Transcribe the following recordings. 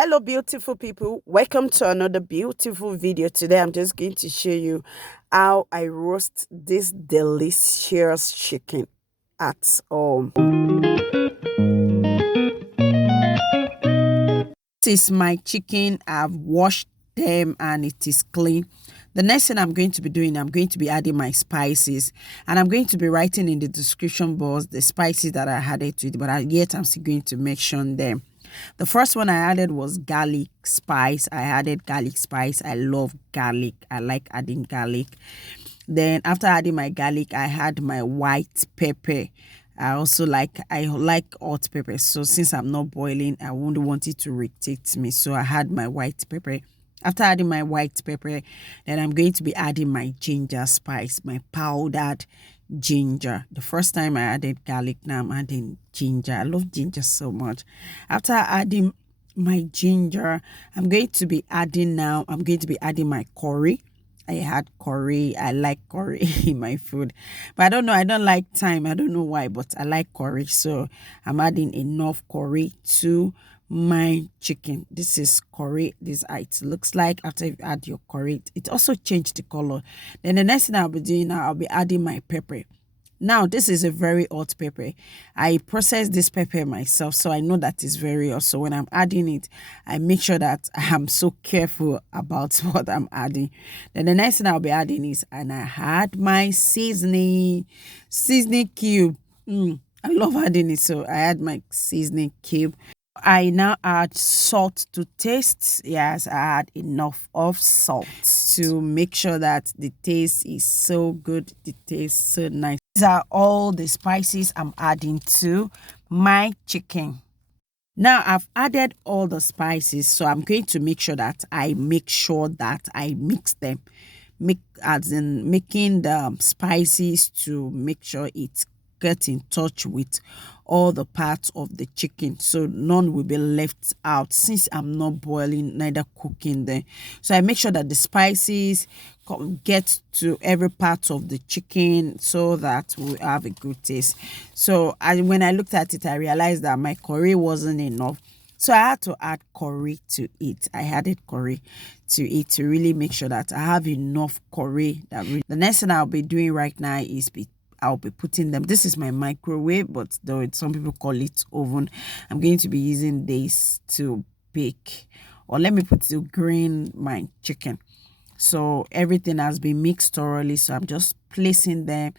Hello beautiful people, welcome to another beautiful video. Today I'm just going to show you how I roast this delicious chicken at home. This is my chicken. I've washed them and it is clean. The next thing I'm going to be doing, I'm going to be adding my spices, and I'm going to be writing in the description box the spices that I added to it, but yet I'm still going to mention them. The first one I added was garlic spice. I added garlic spice. I love garlic. I like adding garlic. Then after adding my garlic, I had my white pepper. I like hot pepper. So since I'm not boiling, I wouldn't want it to irritate me. So I had my white pepper. After adding my white pepper, then I'm going to be adding my ginger spice, my powdered ginger. The first time I added garlic, now I'm adding ginger. I love ginger so much. After adding my ginger, I'm going to be adding my curry. I had curry. I like curry in my food, but I don't know, I don't like thyme. I don't know why, but I like curry, so I'm adding enough curry to my chicken. This is curry. This it looks like after you add your curry, it also changed the color. Then the next thing I'll be doing now, I'll be adding my pepper. Now this is a very hot pepper. I process this pepper myself, so I know that it's very hot. So when I'm adding it, I make sure that I'm so careful about what I'm adding. Then the next thing I'll be adding is, and I had my seasoning cube. I love adding it, so I add my seasoning cube. I now add salt to taste. Yes, I add enough of salt to make sure that the taste is so good. The taste so nice. These are all the spices I'm adding to my chicken. Now I've added all the spices, so I'm going to make sure that I mix them. As in making the spices to make sure it get in touch with all the parts of the chicken, so none will be left out since I'm not boiling neither cooking them. So I make sure that the spices get to every part of the chicken so that we have a good taste. So when I looked at it, I realized that my curry wasn't enough, so I had to add curry to it. I added curry to it to really make sure that I have enough curry. The next thing I'll be doing right now is I'll be putting them. This is my microwave, but though some people call it oven, I'm going to be using this to bake, or let me put it to grill my chicken. So everything has been mixed thoroughly, so I'm just placing them.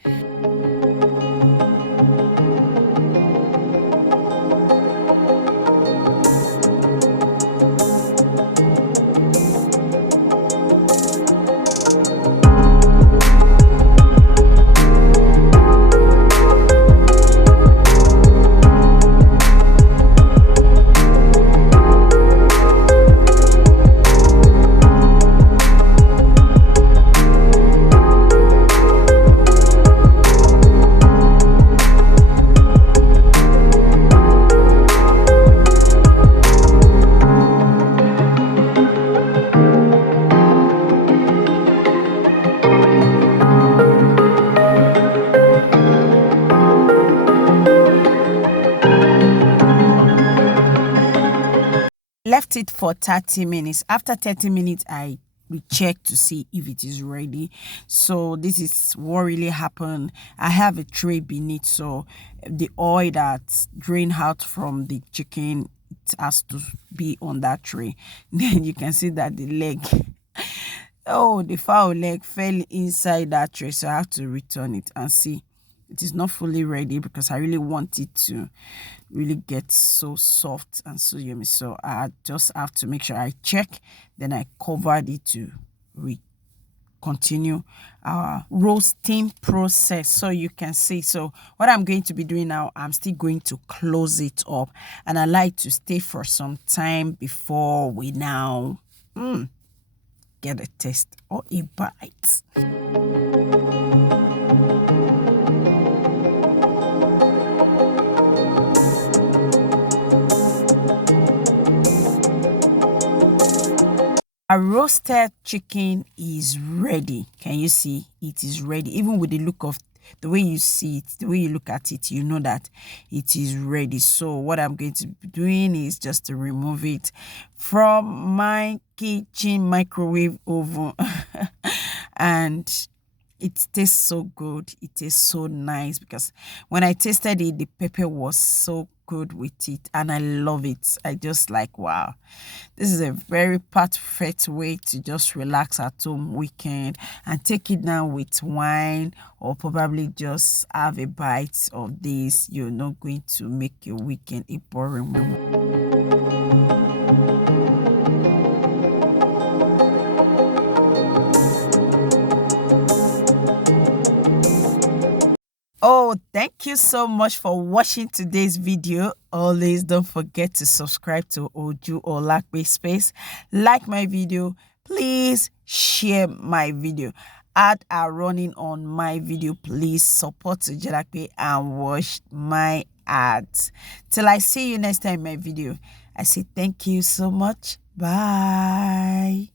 Left it for 30 minutes. After 30 minutes, I recheck to see if it is ready. So this is what really happened. I have a tray beneath, so the oil that's drained out from the chicken, it has to be on that tray. Then you can see that the leg the fowl leg fell inside that tray, so I have to return it and see. It is not fully ready because I really want it to really get so soft and so yummy. So I just have to make sure I check, then I covered it to continue our roasting process. So you can see, so what I'm going to be doing now, I'm still going to close it up, and I like to stay for some time before we now get a taste or a bite. Our roasted chicken is ready. Can you see? It is ready. Even with the look of the way you see it, the way you look at it, you know that it is ready. So what I'm going to be doing is just to remove it from my kitchen microwave oven. And it tastes so good. It tastes so nice because when I tasted it, the pepper was so good with it, and I love it. I just like, wow, this is a very perfect way to just relax at home weekend and take it down with wine, or probably just have a bite of this. You're not going to make your weekend a boring one. Oh, thank you so much for watching today's video. Always don't forget to subscribe to Oju or Lakbe Space. Like my video. Please share my video. Add are running on my video. Please support Jalakbe and watch my ads. Till I see you next time in my video, I say thank you so much. Bye.